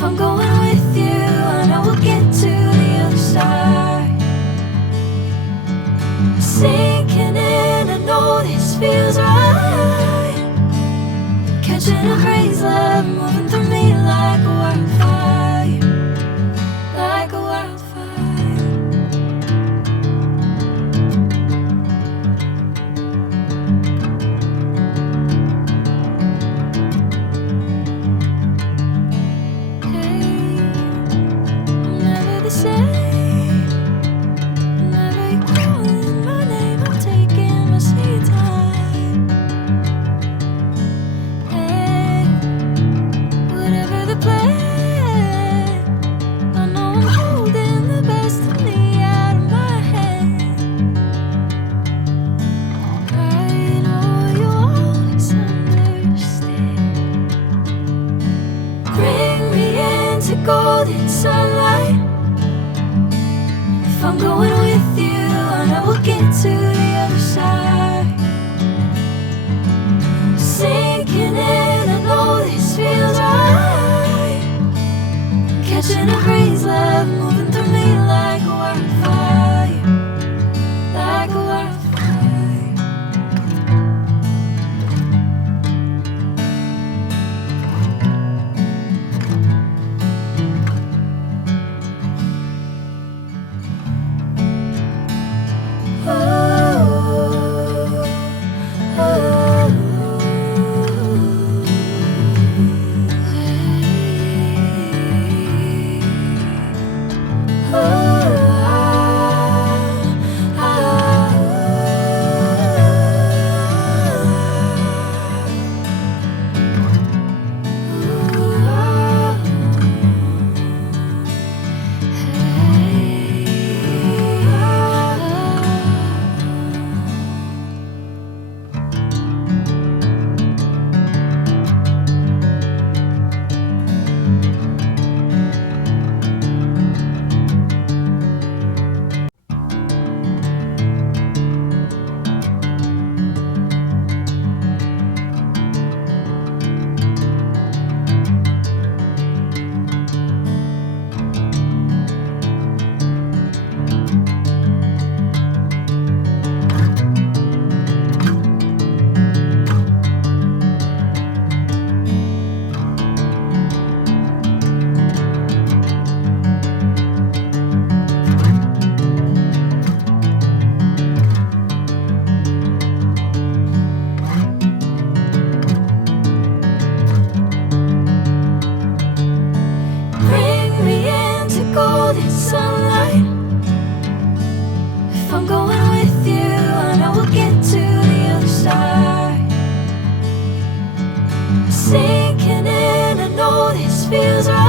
If I'm going with you, I know we'll get to the other side. Sinking in, I know this feels right. Catching a crazy love, moving through me like a wildfire, like a wildfire. Golden sunlight. If I'm going with you, I know we'll get to the other side. Sinking in, I know this feels right. Catching a crazy love, moving through me like a wildfire, like a wildfire. Sunlight. If I'm going with you, I know we'll get to the other side. Sinking in, I know this feels right.